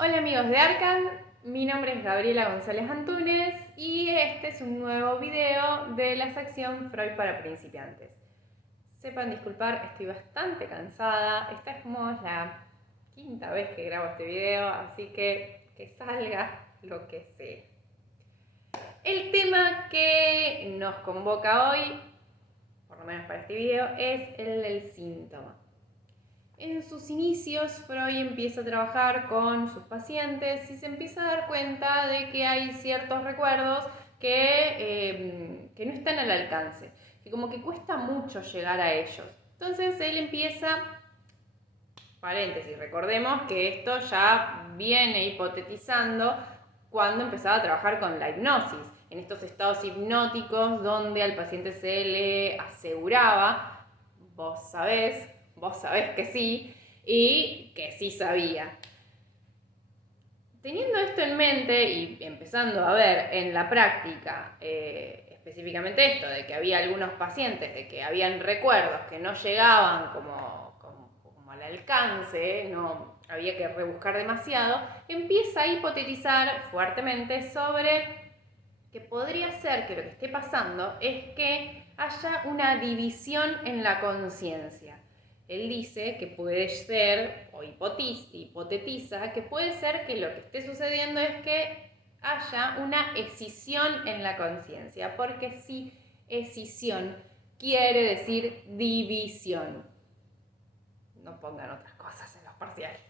Hola amigos de Arcan, mi nombre es Gabriela González Antúnez y este es un nuevo video de la sección Freud para principiantes. Sepan disculpar, estoy bastante cansada, esta es como la quinta vez que grabo este video, así que salga lo que sea. El tema que nos convoca hoy, por lo menos para este video, es el del síntoma. En sus inicios, Freud empieza a trabajar con sus pacientes y se empieza a dar cuenta de que hay ciertos recuerdos que no están al alcance, que como que cuesta mucho llegar a ellos. Entonces él empieza, paréntesis, recordemos que esto ya viene hipotetizando cuando empezaba a trabajar con la hipnosis, en estos estados hipnóticos donde al paciente se le aseguraba, vos sabés que sí, y que sí sabía. Teniendo esto en mente y empezando a ver en la práctica específicamente esto, de que había algunos pacientes, de que habían recuerdos que no llegaban como al alcance, no había que rebuscar demasiado, empieza a hipotetizar fuertemente sobre que podría ser que lo que esté pasando es que haya una división en la conciencia. Él dice que puede ser, o hipotetiza, que puede ser que lo que esté sucediendo es que haya una escisión en la conciencia, porque sí, escisión quiere decir división. No pongan otras cosas en los parciales.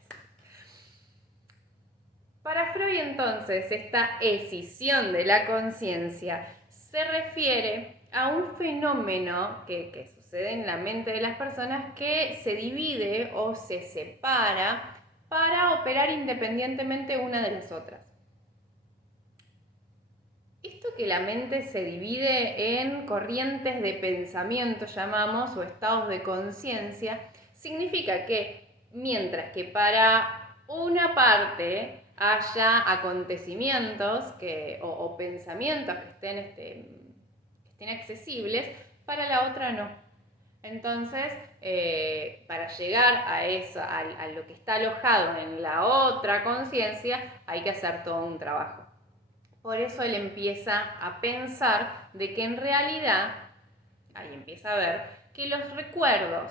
Para Freud, entonces, esta escisión de la conciencia se refiere a un fenómeno que sucede en la mente de las personas que se divide o se separa para operar independientemente una de las otras. Esto que la mente se divide en corrientes de pensamiento, llamamos, o estados de conciencia, significa que mientras que para una parte haya acontecimientos o pensamientos que estén accesibles, para la otra no. Entonces, para llegar a lo que está alojado en la otra conciencia, hay que hacer todo un trabajo. Por eso él empieza a pensar de que en realidad, ahí empieza a ver, que los recuerdos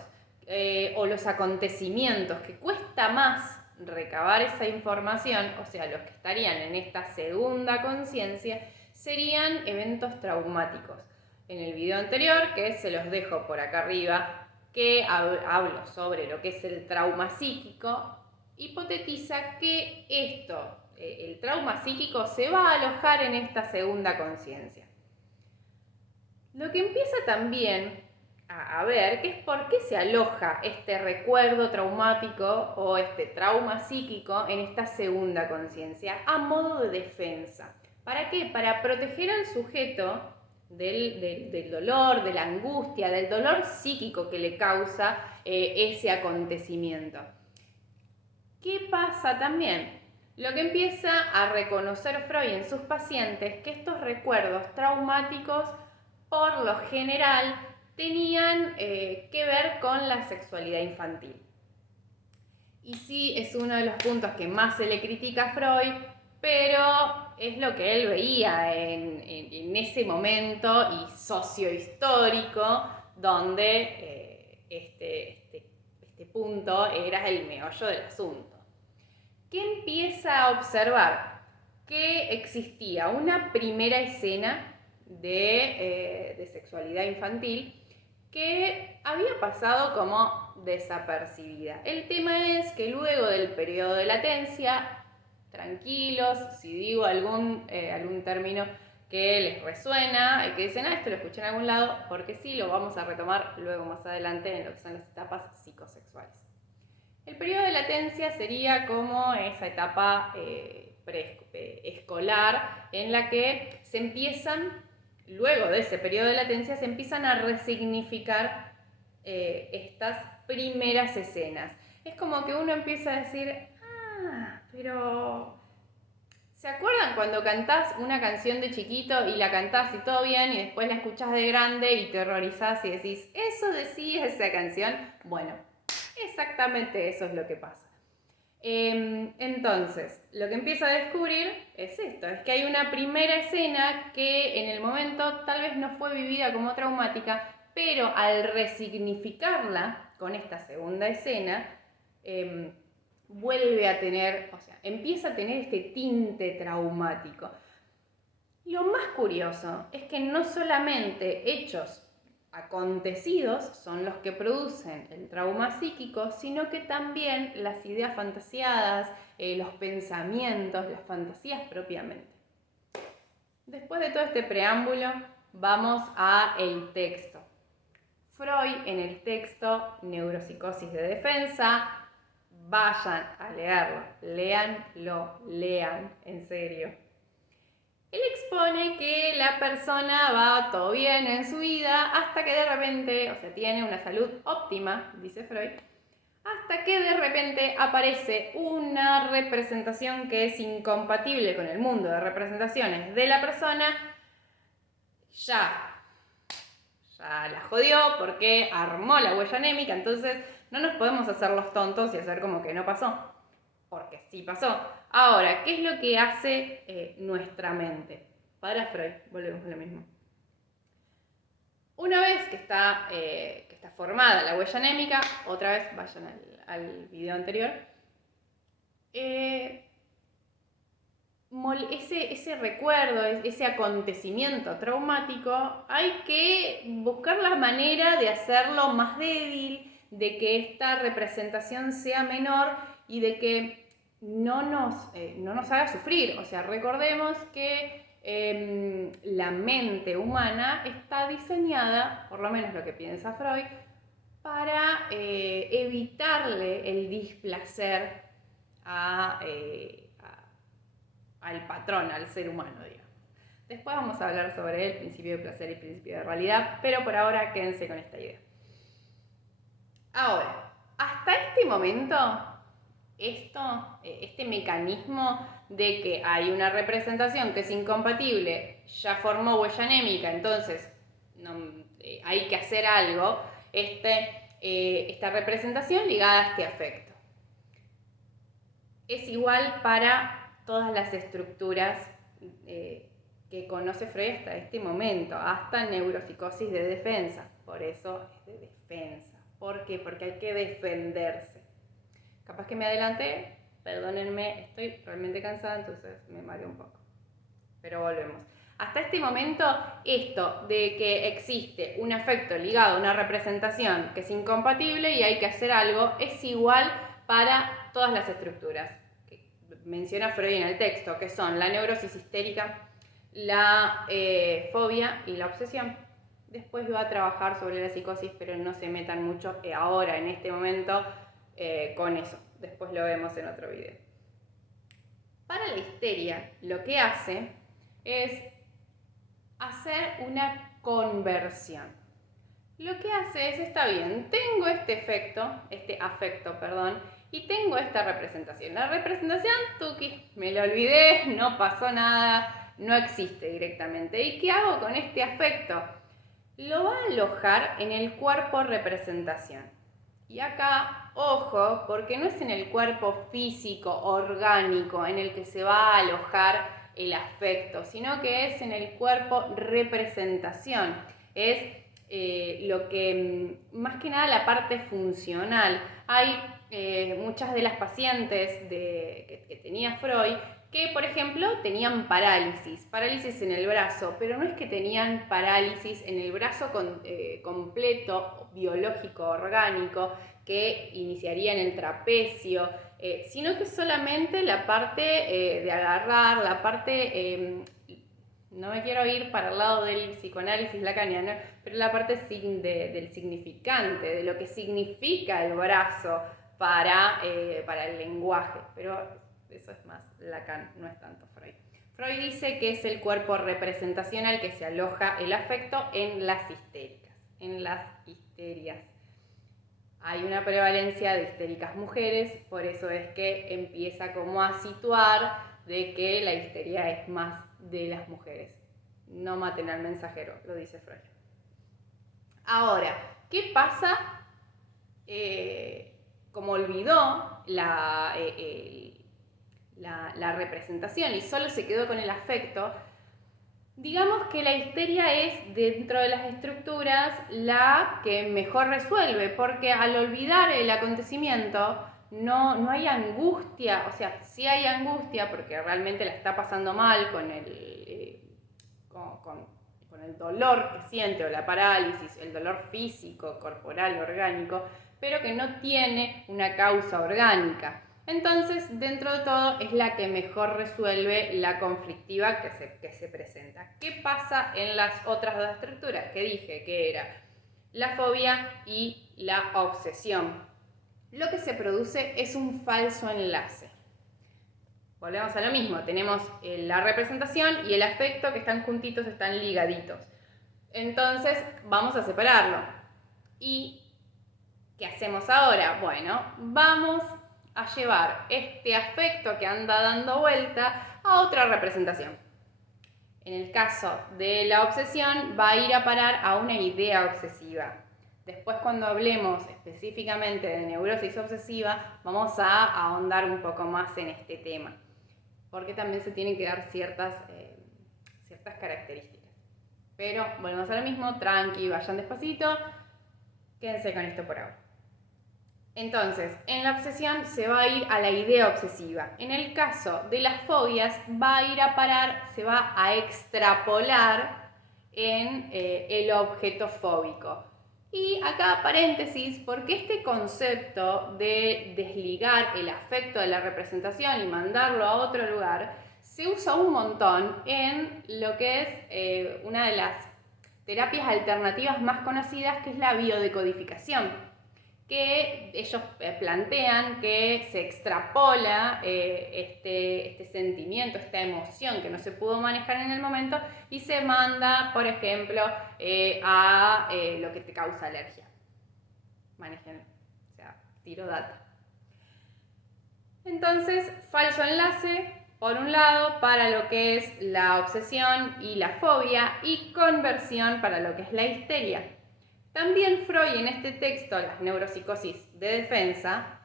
o los acontecimientos que cuesta más recabar esa información, o sea, los que estarían en esta segunda conciencia, serían eventos traumáticos. En el video anterior, que se los dejo por acá arriba, que hablo sobre lo que es el trauma psíquico, hipotetiza que el trauma psíquico se va a alojar en esta segunda conciencia. Lo que empieza también a ver que es por qué se aloja este recuerdo traumático o este trauma psíquico en esta segunda conciencia a modo de defensa. ¿Para qué? Para proteger al sujeto del dolor, de la angustia, del dolor psíquico que le causa ese acontecimiento. ¿Qué pasa también? Lo que empieza a reconocer Freud en sus pacientes que estos recuerdos traumáticos por lo general tenían que ver con la sexualidad infantil. Y sí, es uno de los puntos que más se le critica a Freud, pero es lo que él veía en ese momento y sociohistórico donde este punto era el meollo del asunto. ¿Qué empieza a observar? Que existía una primera escena de sexualidad infantil que había pasado como desapercibida. El tema es que luego del periodo de latencia, tranquilos, si digo algún término que les resuena, que dicen, esto lo escuché en algún lado, porque sí, lo vamos a retomar luego más adelante en lo que son las etapas psicosexuales. El periodo de latencia sería como esa etapa preescolar en la que se empiezan, luego de ese periodo de latencia, se empiezan a resignificar estas primeras escenas. Es como que uno empieza a decir, pero ¿se acuerdan cuando cantás una canción de chiquito y la cantás y todo bien y después la escuchás de grande y te horrorizás y decís, eso decía esa canción? Bueno, exactamente eso es lo que pasa. Entonces, lo que empieza a descubrir es esto, es que hay una primera escena que en el momento tal vez no fue vivida como traumática, pero al resignificarla con esta segunda escena, vuelve a tener, o sea, empieza a tener este tinte traumático. Lo más curioso es que no solamente hechos acontecidos son los que producen el trauma psíquico, sino que también las ideas fantaseadas, los pensamientos, las fantasías propiamente. Después de todo este preámbulo, vamos a el texto. Freud en el texto Neuropsicosis de Defensa, vayan a leerlo, léanlo, lean, en serio. Él expone que la persona va todo bien en su vida hasta que de repente, o sea, tiene una salud óptima, dice Freud, hasta que de repente aparece una representación que es incompatible con el mundo de representaciones de la persona, ya la jodió porque armó la huella anémica, entonces no nos podemos hacer los tontos y hacer como que no pasó, porque sí pasó. Ahora, ¿qué es lo que hace nuestra mente? Para Freud, volvemos a lo mismo. Una vez que está formada la huella anémica, otra vez vayan al video anterior, ese recuerdo, ese acontecimiento traumático, hay que buscar la manera de hacerlo más débil, de que esta representación sea menor y de que no nos haga sufrir. O sea, recordemos que la mente humana está diseñada, por lo menos lo que piensa Freud, para evitarle el displacer al patrón, al ser humano, digamos. Después vamos a hablar sobre el principio de placer y el principio de realidad, pero por ahora quédense con esta idea. Ahora, hasta este momento, este mecanismo de que hay una representación que es incompatible, ya formó huella anémica, entonces hay que hacer algo, esta representación ligada a este afecto. Es igual para todas las estructuras que conoce Freud hasta este momento, hasta neuropsicosis de defensa. Por eso es de defensa. ¿Por qué? Porque hay que defenderse. Capaz que me adelanté, perdónenme, estoy realmente cansada, entonces me mareo un poco. Pero volvemos. Hasta este momento, esto de que existe un afecto ligado a una representación que es incompatible y hay que hacer algo, es igual para todas las estructuras que menciona Freud en el texto, que son la neurosis histérica, la fobia y la obsesión. Después va a trabajar sobre la psicosis, pero no se metan mucho ahora, en este momento, con eso. Después lo vemos en otro video. Para la histeria, lo que hace es hacer una conversión. Lo que hace es, está bien, tengo este afecto, y tengo esta representación. La representación, tuki, me lo olvidé, no pasó nada, no existe directamente. ¿Y qué hago con este afecto? Lo va a alojar en el cuerpo representación. Y acá, ojo, porque no es en el cuerpo físico, orgánico, en el que se va a alojar el afecto, sino que es en el cuerpo representación. Es lo que, más que nada, la parte funcional. Hay muchas de las pacientes que tenía Freud que, por ejemplo, tenían parálisis en el brazo, pero no es que tenían parálisis en el brazo completo, biológico, orgánico, que iniciaría en el trapecio, sino que solamente la parte de agarrar, la parte, no me quiero ir para el lado del psicoanálisis lacaniano, pero la parte del significante, de lo que significa el brazo para el lenguaje, pero eso es más Lacan, no es tanto Freud. Freud dice que es el cuerpo representacional que se aloja el afecto en las histéricas, en las histerias. Hay una prevalencia de histéricas mujeres, por eso es que empieza como a situar de que la histeria es más de las mujeres. No maten al mensajero, lo dice Freud. Ahora, ¿qué pasa como olvidó la representación y solo se quedó con el afecto, digamos que la histeria es, dentro de las estructuras, la que mejor resuelve, porque al olvidar el acontecimiento no hay angustia, o sea, sí hay angustia porque realmente la está pasando mal con el dolor que siente o la parálisis, el dolor físico, corporal, orgánico, pero que no tiene una causa orgánica. Entonces, dentro de todo, es la que mejor resuelve la conflictiva que se presenta. ¿Qué pasa en las otras dos estructuras? Que dije que era la fobia y la obsesión. Lo que se produce es un falso enlace. Volvemos a lo mismo, tenemos la representación y el afecto que están juntitos, están ligaditos. Entonces, vamos a separarlo. ¿Y qué hacemos ahora? Bueno, vamos a llevar este afecto que anda dando vuelta a otra representación. En el caso de la obsesión, va a ir a parar a una idea obsesiva. Después, cuando hablemos específicamente de neurosis obsesiva, vamos a ahondar un poco más en este tema, porque también se tienen que dar ciertas características. Pero volvemos a lo mismo, tranqui, vayan despacito, quédense con esto por ahora. Entonces, en la obsesión se va a ir a la idea obsesiva. En el caso de las fobias, va a ir a parar, se va a extrapolar en el objeto fóbico. Y acá paréntesis, porque este concepto de desligar el afecto de la representación y mandarlo a otro lugar, se usa un montón en lo que es una de las terapias alternativas más conocidas, que es la biodecodificación, que ellos plantean que se extrapola este sentimiento, esta emoción que no se pudo manejar en el momento y se manda, por ejemplo, a lo que te causa alergia. Manejen, o sea, tiro data. Entonces, falso enlace, por un lado, para lo que es la obsesión y la fobia, y conversión para lo que es la histeria. También Freud, en este texto, las neuropsicosis de defensa,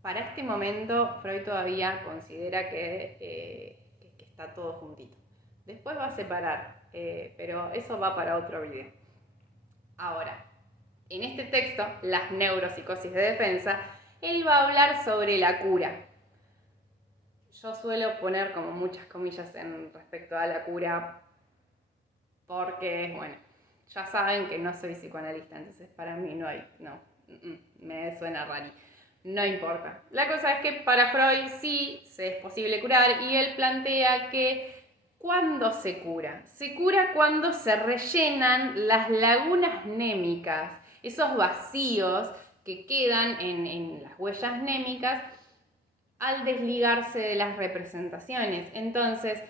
para este momento Freud todavía considera que está todo juntito. Después va a separar, pero eso va para otro video. Ahora, en este texto, las neuropsicosis de defensa, él va a hablar sobre la cura. Yo suelo poner como muchas comillas en respecto a la cura porque, bueno, ya saben que no soy psicoanalista, entonces para mí me suena raro. No importa. La cosa es que para Freud sí es posible curar y él plantea que ¿cuándo se cura? Se cura cuando se rellenan las lagunas némicas, esos vacíos que quedan en las huellas némicas al desligarse de las representaciones. Entonces,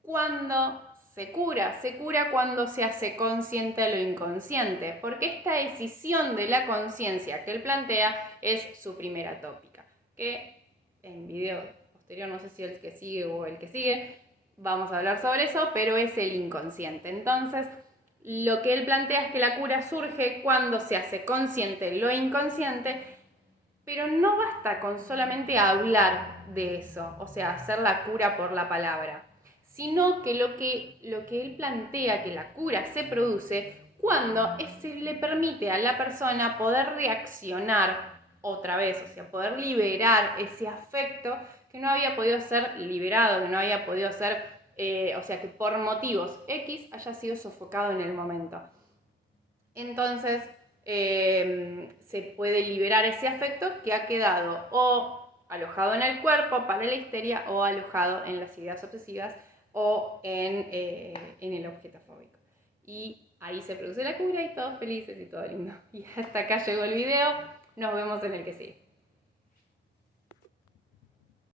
¿cuándo se cura? Se cura cuando se hace consciente lo inconsciente, porque esta decisión de la conciencia que él plantea es su primera tópica, que en video posterior, no sé si el que sigue o el que sigue, vamos a hablar sobre eso, pero es el inconsciente. Entonces, lo que él plantea es que la cura surge cuando se hace consciente lo inconsciente, pero no basta con solamente hablar de eso, o sea, hacer la cura por la palabra, sino que lo que él plantea, que la cura se produce cuando se le permite a la persona poder reaccionar otra vez, o sea, poder liberar ese afecto que no había podido ser liberado, que no había podido ser, o sea, que por motivos X haya sido sofocado en el momento. Entonces, se puede liberar ese afecto que ha quedado o alojado en el cuerpo para la histeria o alojado en las ideas obsesivas o en el objeto fóbico. Y ahí se produce la cura y todos felices y todo lindo. Y hasta acá llegó el video. Nos vemos en el que sigue.